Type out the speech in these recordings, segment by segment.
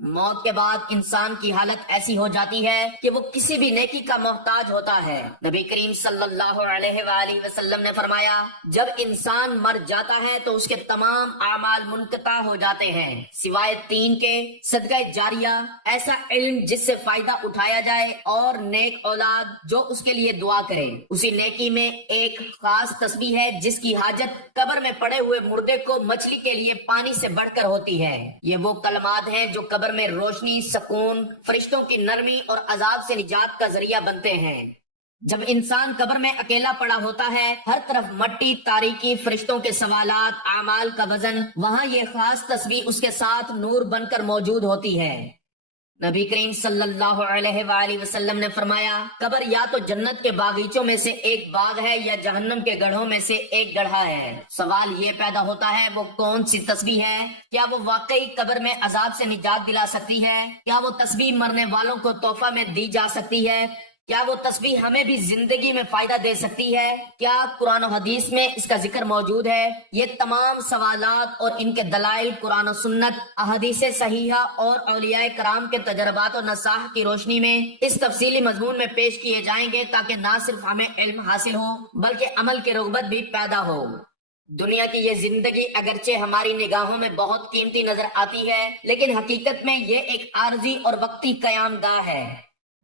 موت کے بعد انسان کی حالت ایسی ہو جاتی ہے کہ وہ کسی بھی نیکی کا محتاج ہوتا ہے۔ نبی کریم صلی اللہ علیہ وآلہ وسلم نے فرمایا، جب انسان مر جاتا ہے تو اس کے تمام اعمال منقطع ہو جاتے ہیں سوائے 3 کے: صدقہ جاریہ، ایسا علم جس سے فائدہ اٹھایا جائے، اور نیک اولاد جو اس کے لیے دعا کرے۔ اسی نیکی میں ایک خاص تسبیح ہے جس کی حاجت قبر میں پڑے ہوئے مردے کو مچھلی کے لیے پانی سے بڑھ کر ہوتی ہے۔ یہ وہ کلمات ہیں جو قبر میں روشنی، سکون، فرشتوں کی نرمی اور عذاب سے نجات کا ذریعہ بنتے ہیں۔ جب انسان قبر میں اکیلا پڑا ہوتا ہے، ہر طرف مٹی، تاریکی، فرشتوں کے سوالات، اعمال کا وزن، وہاں یہ خاص تسبیح اس کے ساتھ نور بن کر موجود ہوتی ہے۔ نبی کریم صلی اللہ علیہ وآلہ وسلم نے فرمایا، قبر یا تو جنت کے باغیچوں میں سے ایک باغ ہے یا جہنم کے گڑھوں میں سے ایک گڑھا ہے۔ سوال یہ پیدا ہوتا ہے، وہ کون سی تسبیح ہے؟ کیا وہ واقعی قبر میں عذاب سے نجات دلا سکتی ہے؟ کیا وہ تسبیح مرنے والوں کو تحفہ میں دی جا سکتی ہے؟ کیا وہ تسبیح ہمیں بھی زندگی میں فائدہ دے سکتی ہے؟ کیا قرآن و حدیث میں اس کا ذکر موجود ہے؟ یہ تمام سوالات اور ان کے دلائل قرآن و سنت، احادیث صحیحہ اور اولیاء کرام کے تجربات و نصائح کی روشنی میں اس تفصیلی مضمون میں پیش کیے جائیں گے تاکہ نہ صرف ہمیں علم حاصل ہو بلکہ عمل کی رغبت بھی پیدا ہو۔ دنیا کی یہ زندگی اگرچہ ہماری نگاہوں میں بہت قیمتی نظر آتی ہے، لیکن حقیقت میں یہ ایک عارضی اور وقتی قیام گاہ ہے۔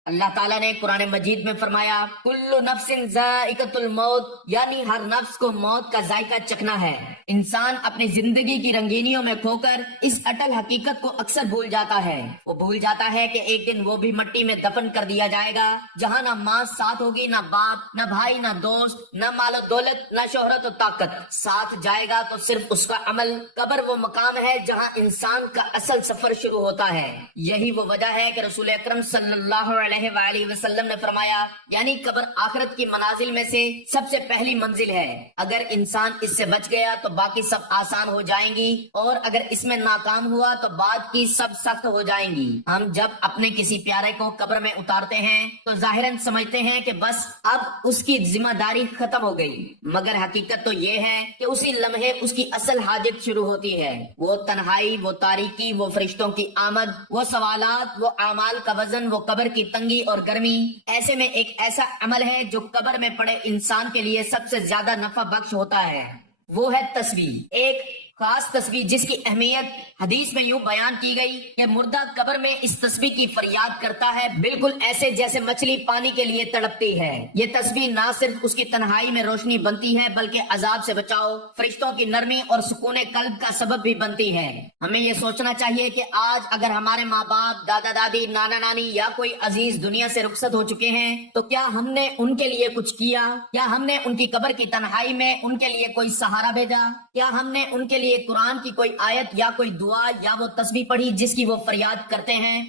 اللہ تعالیٰ نے قرآن مجید میں فرمایا، کل نفس ذائقۃ الموت، یعنی ہر نفس کو موت کا ذائقہ چکھنا ہے۔ انسان اپنی زندگی کی رنگینیوں میں کھو کر اس اٹل حقیقت کو اکثر بھول جاتا ہے۔ وہ بھول جاتا ہے کہ ایک دن وہ بھی مٹی میں دفن کر دیا جائے گا، جہاں نہ ماں ساتھ ہوگی، نہ باپ، نہ بھائی، نہ دوست، نہ مال و دولت، نہ شہرت و طاقت۔ ساتھ جائے گا تو صرف اس کا عمل۔ قبر وہ مقام ہے جہاں انسان کا اصل سفر شروع ہوتا ہے۔ یہی وہ وجہ ہے کہ رسول اکرم صلی اللہ علیہ وآلہ وسلم نے فرمایا، یعنی قبر آخرت کی منازل میں سے سب سے پہلی منزل ہے۔ اگر انسان اس سے بچ گیا تو باقی سب آسان ہو جائیں گی، اور اگر اس میں ناکام ہوا تو بعد کی سب سخت ہو جائیں گی۔ ہم جب اپنے کسی پیارے کو قبر میں اتارتے ہیں تو ظاہراً سمجھتے ہیں کہ بس اب اس کی ذمہ داری ختم ہو گئی، مگر حقیقت تو یہ ہے کہ اسی لمحے اس کی اصل حاجت شروع ہوتی ہے۔ وہ تنہائی، وہ تاریکی، وہ فرشتوں کی آمد، وہ سوالات، وہ اعمال کا وزن، وہ قبر کی تنگی اور گرمی۔ ایسے میں ایک ایسا عمل ہے جو قبر میں پڑے انسان کے لیے سب سے زیادہ نفع بخش ہوتا ہے، وہ ہے تسبیح۔ ایک خاص تسبیح جس کی اہمیت حدیث میں یوں بیان کی گئی کہ مردہ قبر میں اس تسبیح کی فریاد کرتا ہے، بالکل ایسے جیسے مچھلی پانی کے لیے تڑپتی ہے۔ یہ تسبیح نہ صرف اس کی تنہائی میں روشنی بنتی ہے بلکہ عذاب سے بچاؤ، فرشتوں کی نرمی اور سکون قلب کا سبب بھی بنتی ہے۔ ہمیں یہ سوچنا چاہیے کہ آج اگر ہمارے ماں باپ، دادا دادی، نانا نانی یا کوئی عزیز دنیا سے رخصت ہو چکے ہیں تو کیا ہم نے ان کے لیے کچھ کیا؟ کیا ہم نے ان کی قبر کی تنہائی میں ان کے لیے کوئی سہارا بھیجا؟ کیا ہم نے ان کے لیے قرآن کی کوئی آیت یا کوئی دعا یا وہ تسبیح پڑھی جس کی وہ فریاد کرتے ہیں؟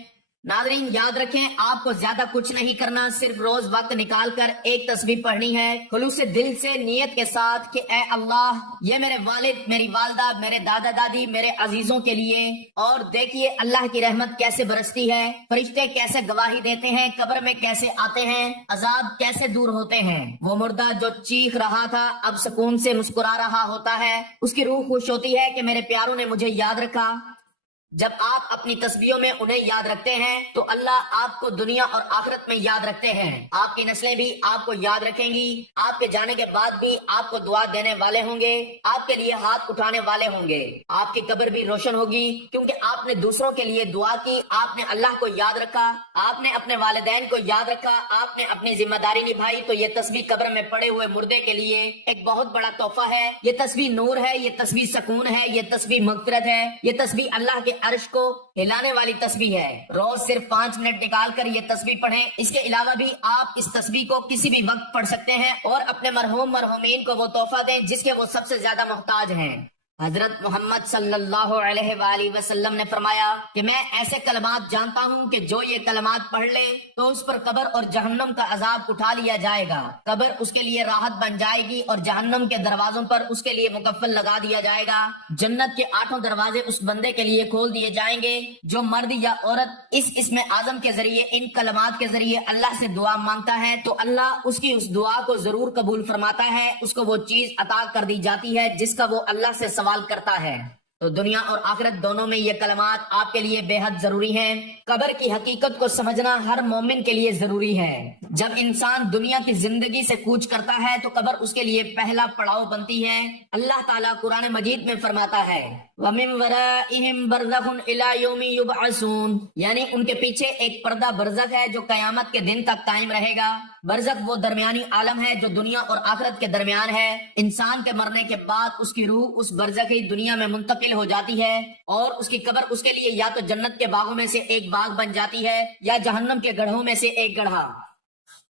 ناظرین یاد رکھیں، آپ کو زیادہ کچھ نہیں کرنا، صرف روز وقت نکال کر ایک تسبیح پڑھنی ہے، خلوص دل سے، نیت کے ساتھ کہ اے اللہ، یہ میرے والد، میری والدہ، میرے دادا دادی، میرے عزیزوں کے لیے۔ اور دیکھیے اللہ کی رحمت کیسے برستی ہے، فرشتے کیسے گواہی دیتے ہیں، قبر میں کیسے آتے ہیں، عذاب کیسے دور ہوتے ہیں۔ وہ مردہ جو چیخ رہا تھا اب سکون سے مسکرا رہا ہوتا ہے، اس کی روح خوش ہوتی ہے کہ میرے پیاروں نے مجھے یاد رکھا۔ جب آپ اپنی تسبیحوں میں انہیں یاد رکھتے ہیں تو اللہ آپ کو دنیا اور آخرت میں یاد رکھتے ہیں۔ آپ کی نسلیں بھی آپ کو یاد رکھیں گی، آپ کے جانے کے بعد بھی آپ کو دعا دینے والے ہوں گے، آپ کے لیے ہاتھ اٹھانے والے ہوں گے۔ آپ کی قبر بھی روشن ہوگی کیونکہ آپ نے دوسروں کے لیے دعا کی، آپ نے اللہ کو یاد رکھا، آپ نے اپنے والدین کو یاد رکھا، آپ نے اپنی ذمہ داری نبھائی۔ تو یہ تسبیح قبر میں پڑے ہوئے مردے کے لیے ایک بہت بڑا تحفہ ہے۔ یہ تسبیح نور ہے، یہ تسبیح سکون ہے، یہ تسبیح مغفرت ہے، یہ تسبیح اللہ کے عرش کو ہلانے والی تسبیح ہے۔ روز صرف 5 منٹ نکال کر یہ تسبیح پڑھیں۔ اس کے علاوہ بھی آپ اس تسبیح کو کسی بھی وقت پڑھ سکتے ہیں اور اپنے مرحومین کو وہ تحفہ دیں جس کے وہ سب سے زیادہ محتاج ہیں۔ حضرت محمد صلی اللہ علیہ وآلہ وسلم نے فرمایا کہ میں ایسے کلمات جانتا ہوں کہ جو یہ کلمات پڑھ لے تو اس پر قبر اور جہنم کا عذاب اٹھا لیا جائے گا، قبر اس کے لیے راحت بن جائے گی اور جہنم کے دروازوں پر اس کے لیے مکفل لگا دیا جائے گا۔ جنت کے 8 دروازے اس بندے کے لیے کھول دیے جائیں گے جو مرد یا عورت اس اسم اعظم کے ذریعے، ان کلمات کے ذریعے اللہ سے دعا مانگتا ہے تو اللہ اس کی اس دعا کو ضرور قبول فرماتا ہے، اس کو وہ چیز عطا کر دی جاتی ہے جس کا وہ اللہ سے سوال کرتا ہے۔ تو دنیا اور آخرت دونوں میں یہ کلمات آپ کے لیے بے حد ضروری ہیں۔ قبر کی حقیقت کو سمجھنا ہر مومن کے لیے ضروری ہے۔ جب انسان دنیا کی زندگی سے کوچ کرتا ہے تو قبر اس کے لیے پہلا پڑاؤ بنتی ہے۔ اللہ تعالیٰ قرآن مجید میں فرماتا ہے وَمِن وَرَائِهِمْ بَرْزَخٌ إِلَى يَوْمِ يُبْعَثُونَ، یعنی ان کے پیچھے ایک پردہ برزخ ہے جو قیامت کے دن تک قائم رہے گا۔ برزخ وہ درمیانی عالم ہے جو دنیا اور آخرت کے درمیان ہے۔ انسان کے مرنے کے بعد اس کی روح اس برزخی دنیا میں منتقل ہو جاتی ہے اور اس کی قبر اس کے لیے یا تو جنت کے باغوں میں سے ایک باغ بن جاتی ہے یا جہنم کے گڑھوں میں سے ایک گڑھا۔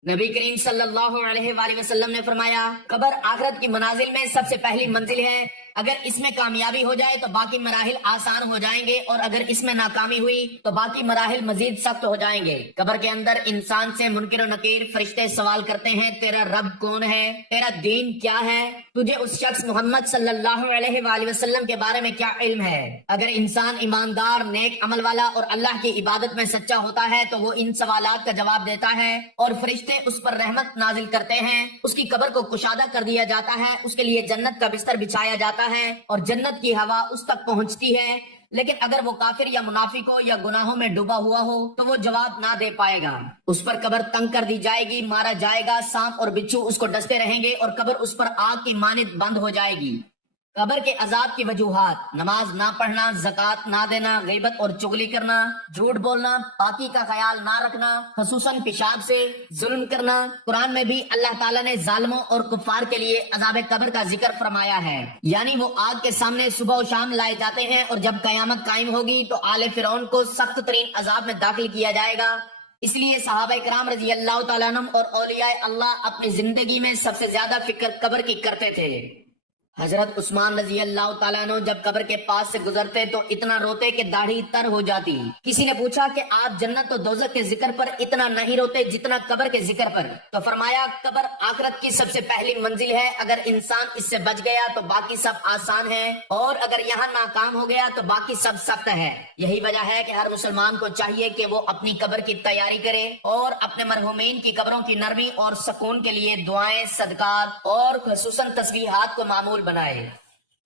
نبی کریم صلی اللہ علیہ وآلہ وسلم نے فرمایا قبر آخرت کی منازل میں سب سے پہلی منزل ہے۔ اگر اس میں کامیابی ہو جائے تو باقی مراحل آسان ہو جائیں گے اور اگر اس میں ناکامی ہوئی تو باقی مراحل مزید سخت ہو جائیں گے۔ قبر کے اندر انسان سے منکر و نکیر فرشتے سوال کرتے ہیں تیرا رب کون ہے، تیرا دین کیا ہے، تجھے اس شخص محمد صلی اللہ علیہ وآلہ وسلم کے بارے میں کیا علم ہے۔ اگر انسان ایماندار، نیک عمل والا اور اللہ کی عبادت میں سچا ہوتا ہے تو وہ ان سوالات کا جواب دیتا ہے اور فرشتے اس پر رحمت نازل کرتے ہیں۔ اس کی قبر کو کشادہ کر دیا جاتا ہے، اس کے لیے جنت کا بستر بچھایا جاتا ہے اور جنت کی ہوا اس تک پہنچتی ہے۔ لیکن اگر وہ کافر یا منافق ہو یا گناہوں میں ڈوبا ہوا ہو تو وہ جواب نہ دے پائے گا۔ اس پر قبر تنگ کر دی جائے گی، مارا جائے گا، سانپ اور بچھو اس کو ڈستے رہیں گے اور قبر اس پر آگ کی مانند بند ہو جائے گی۔ قبر کے عذاب کی وجوہات: نماز نہ پڑھنا، زکوٰۃ نہ دینا، غیبت اور چغلی کرنا، جھوٹ بولنا، پاکی کا خیال نہ رکھنا، خصوصاً پیشاب سے، ظلم کرنا۔ قرآن میں بھی اللہ تعالیٰ نے ظالموں اور کفار کے لیے عذاب قبر کا ذکر فرمایا ہے، یعنی وہ آگ کے سامنے صبح و شام لائے جاتے ہیں اور جب قیامت قائم ہوگی تو آل فرعون کو سخت ترین عذاب میں داخل کیا جائے گا۔ اس لیے صحابہ کرام رضی اللہ تعالیٰ عنہم اور اولیاء اللہ اپنی زندگی میں سب سے زیادہ فکر قبر کی کرتے تھے۔ حضرت عثمان رضی اللہ تعالیٰ عنہ جب قبر کے پاس سے گزرتے تو اتنا روتے کہ داڑھی تر ہو جاتی۔ کسی نے پوچھا کہ آپ جنت و دوزخ کے ذکر پر اتنا نہیں روتے جتنا قبر کے ذکر پر؟ تو فرمایا قبر آخرت کی سب سے پہلی منزل ہے، اگر انسان اس سے بچ گیا تو باقی سب آسان ہے اور اگر یہاں ناکام ہو گیا تو باقی سب سخت ہے۔ یہی وجہ ہے کہ ہر مسلمان کو چاہیے کہ وہ اپنی قبر کی تیاری کرے اور اپنے مرحومین کی قبروں کی نرمی اور سکون کے لیے دعائیں، صدقات اور خصوصاً تسبیحات کو معمول بنائے۔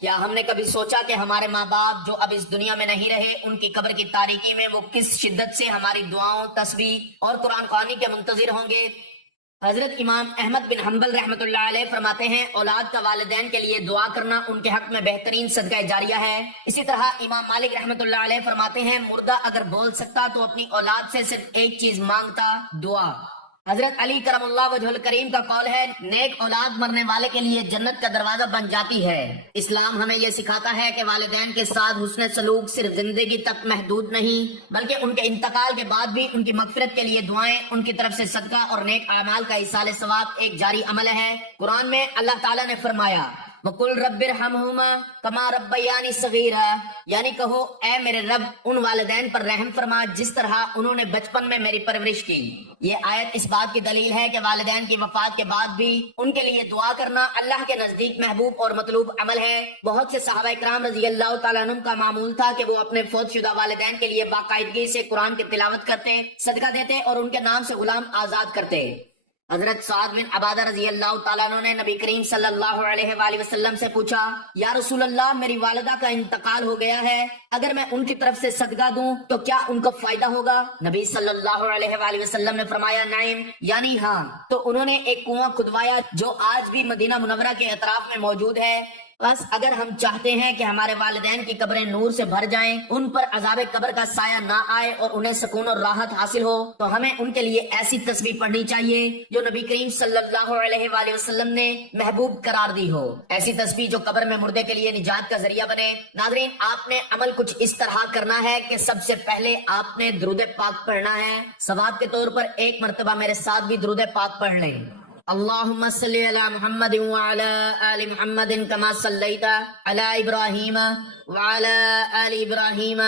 کیا ہم نے کبھی سوچا کہ ہمارے ماں باپ جو اب اس دنیا میں نہیں رہے، ان کی قبر کی تاریکی میں وہ کس شدت سے ہماری دعاؤں، تسبیح اور قرآن خوانی کے منتظر ہوں گے؟ حضرت امام احمد بن حنبل رحمۃ اللہ علیہ فرماتے ہیں اولاد کا والدین کے لیے دعا کرنا ان کے حق میں بہترین صدقہ جاریہ ہے۔ اسی طرح امام مالک رحمۃ اللہ علیہ فرماتے ہیں مردہ اگر بول سکتا تو اپنی اولاد سے صرف ایک چیز مانگتا، دعا۔ حضرت علی کرم اللہ وجہ الکریم کا قول ہے نیک اولاد مرنے والے کے لیے جنت کا دروازہ بن جاتی ہے۔ اسلام ہمیں یہ سکھاتا ہے کہ والدین کے ساتھ حسن سلوک صرف زندگی تک محدود نہیں بلکہ ان کے انتقال کے بعد بھی ان کی مغفرت کے لیے دعائیں، ان کی طرف سے صدقہ اور نیک اعمال کا ایصال ثواب ایک جاری عمل ہے۔ قرآن میں اللہ تعالیٰ نے فرمایا وَقُلْ رَبِّ ارْحَمْهُمَا كَمَا رَبَّيَانِي صَغِيرًا، یعنی کہو اے میرے رب ان والدین پر رحم فرما جس طرح انہوں نے بچپن میں میری پرورش کی۔ یہ آیت اس بات کی دلیل ہے کہ والدین کی وفات کے بعد بھی ان کے لیے دعا کرنا اللہ کے نزدیک محبوب اور مطلوب عمل ہے۔ بہت سے صحابہ کرام رضی اللہ تعالیٰ عنہم کا معمول تھا کہ وہ اپنے فوت شدہ والدین کے لیے باقاعدگی سے قرآن کی تلاوت کرتے، صدقہ دیتے اور ان کے نام سے غلام آزاد کرتے۔ حضرت سعد بن عبادہ رضی اللہ تعالیٰ عنہ نے نبی کریم صلی اللہ علیہ وآلہ وسلم سے پوچھا یا رسول اللہ میری والدہ کا انتقال ہو گیا ہے، اگر میں ان کی طرف سے صدقہ دوں تو کیا ان کو فائدہ ہوگا؟ نبی صلی اللہ علیہ وآلہ وسلم نے فرمایا نعم، یعنی ہاں۔ تو انہوں نے ایک کنواں کھدوایا جو آج بھی مدینہ منورہ کے اطراف میں موجود ہے۔ بس اگر ہم چاہتے ہیں کہ ہمارے والدین کی قبریں نور سے بھر جائیں، ان پر عذاب قبر کا سایہ نہ آئے اور انہیں سکون اور راحت حاصل ہو، تو ہمیں ان کے لیے ایسی تسبیح پڑھنی چاہیے جو نبی کریم صلی اللہ علیہ وآلہ وسلم نے محبوب قرار دی ہو، ایسی تسبیح جو قبر میں مردے کے لیے نجات کا ذریعہ بنے۔ ناظرین، آپ نے عمل کچھ اس طرح کرنا ہے کہ سب سے پہلے آپ نے درود پاک پڑھنا ہے۔ ثواب کے طور پر ایک مرتبہ میرے ساتھ بھی درود پاک پڑھ لیں۔ اللہم صلی علی محمد وعلی آل محمد کما صلیت علی ابراہیم وعلی آل ابراہیم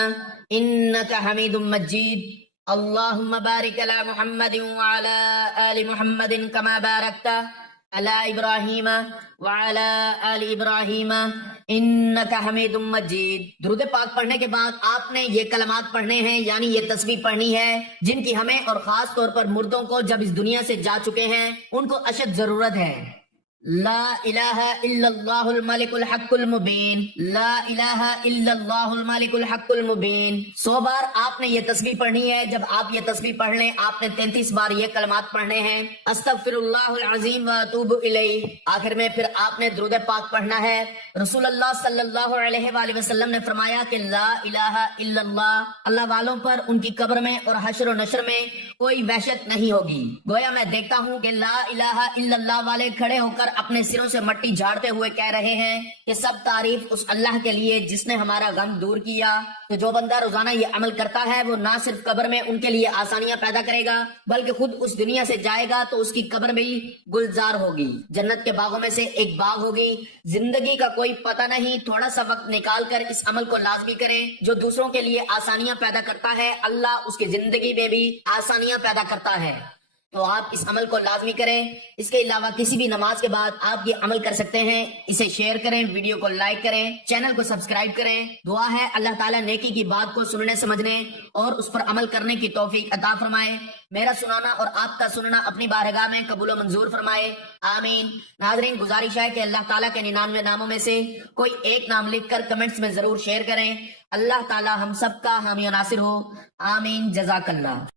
انکا حمید مجید۔ اللہم بارک علی محمد وعلی آل محمد کما بارکت علی ابراہیم وعلی آل ابراہیم انکا حمید مجید۔ درود پاک پڑھنے کے بعد آپ نے یہ کلمات پڑھنے ہیں، یعنی یہ تسبیح پڑھنی ہے جن کی ہمیں اور خاص طور پر مردوں کو جب اس دنیا سے جا چکے ہیں ان کو اشد ضرورت ہے۔ لا الہ الا اللہ الملک الحق المبین، لا الہ الا اللہ الملک الحق المبین 100 بار آپ نے یہ تسبیح پڑھنی ہے۔ جب آپ یہ تسبیح پڑھ لیں آپ نے 33 بار یہ کلمات پڑھنے ہیں، استغفر اللہ العظیم و اتوب الیہ۔ آخر میں پھر آپ نے درود پاک پڑھنا ہے۔ رسول اللہ صلی اللہ علیہ وآلہ وسلم نے فرمایا کہ لا الہ الا اللہ، اللہ والوں پر ان کی قبر میں اور حشر و نشر میں کوئی وحشت نہیں ہوگی۔ گویا میں دیکھتا ہوں کہ لا الہ الا اللہ والے کھڑے ہو کر اپنے سروں سے مٹی جھاڑتے ہوئے کہہ رہے ہیں کہ سب تعریف اس اللہ کے لیے جس نے ہمارا غم دور کیا۔ تو جو بندہ روزانہ یہ عمل کرتا ہے وہ نہ صرف قبر میں ان کے لیے آسانیاں پیدا کرے گا بلکہ خود اس دنیا سے جائے گا تو اس کی قبر بھی گلزار ہوگی، جنت کے باغوں میں سے ایک باغ ہوگی۔ زندگی کا کوئی پتہ نہیں، تھوڑا سا وقت نکال کر اس عمل کو لازمی کریں۔ جو دوسروں کے لیے آسانیاں پیدا کرتا ہے اللہ اس کی زندگی میں بھی آسانیاں پیدا کرتا ہے۔ تو آپ اس عمل کو لازمی کریں۔ اس کے علاوہ کسی بھی نماز کے بعد آپ یہ عمل کر سکتے ہیں۔ اسے شیئر کریں، ویڈیو کو لائک کریں، چینل کو سبسکرائب کریں۔ دعا ہے اللہ تعالیٰ نیکی کی بات کو سننے سمجھنے اور اس پر عمل کرنے کی توفیق عطا فرمائے۔ میرا سنانا اور آپ کا سننا اپنی بارگاہ میں قبول و منظور فرمائے، آمین۔ ناظرین گزارش ہے کہ اللہ تعالیٰ کے 99 ناموں میں سے کوئی ایک نام لکھ کر کمنٹس میں ضرور شیئر کریں۔ اللہ تعالیٰ ہم سب کا حامی و ناصر ہو، آمین۔ جزاک اللہ۔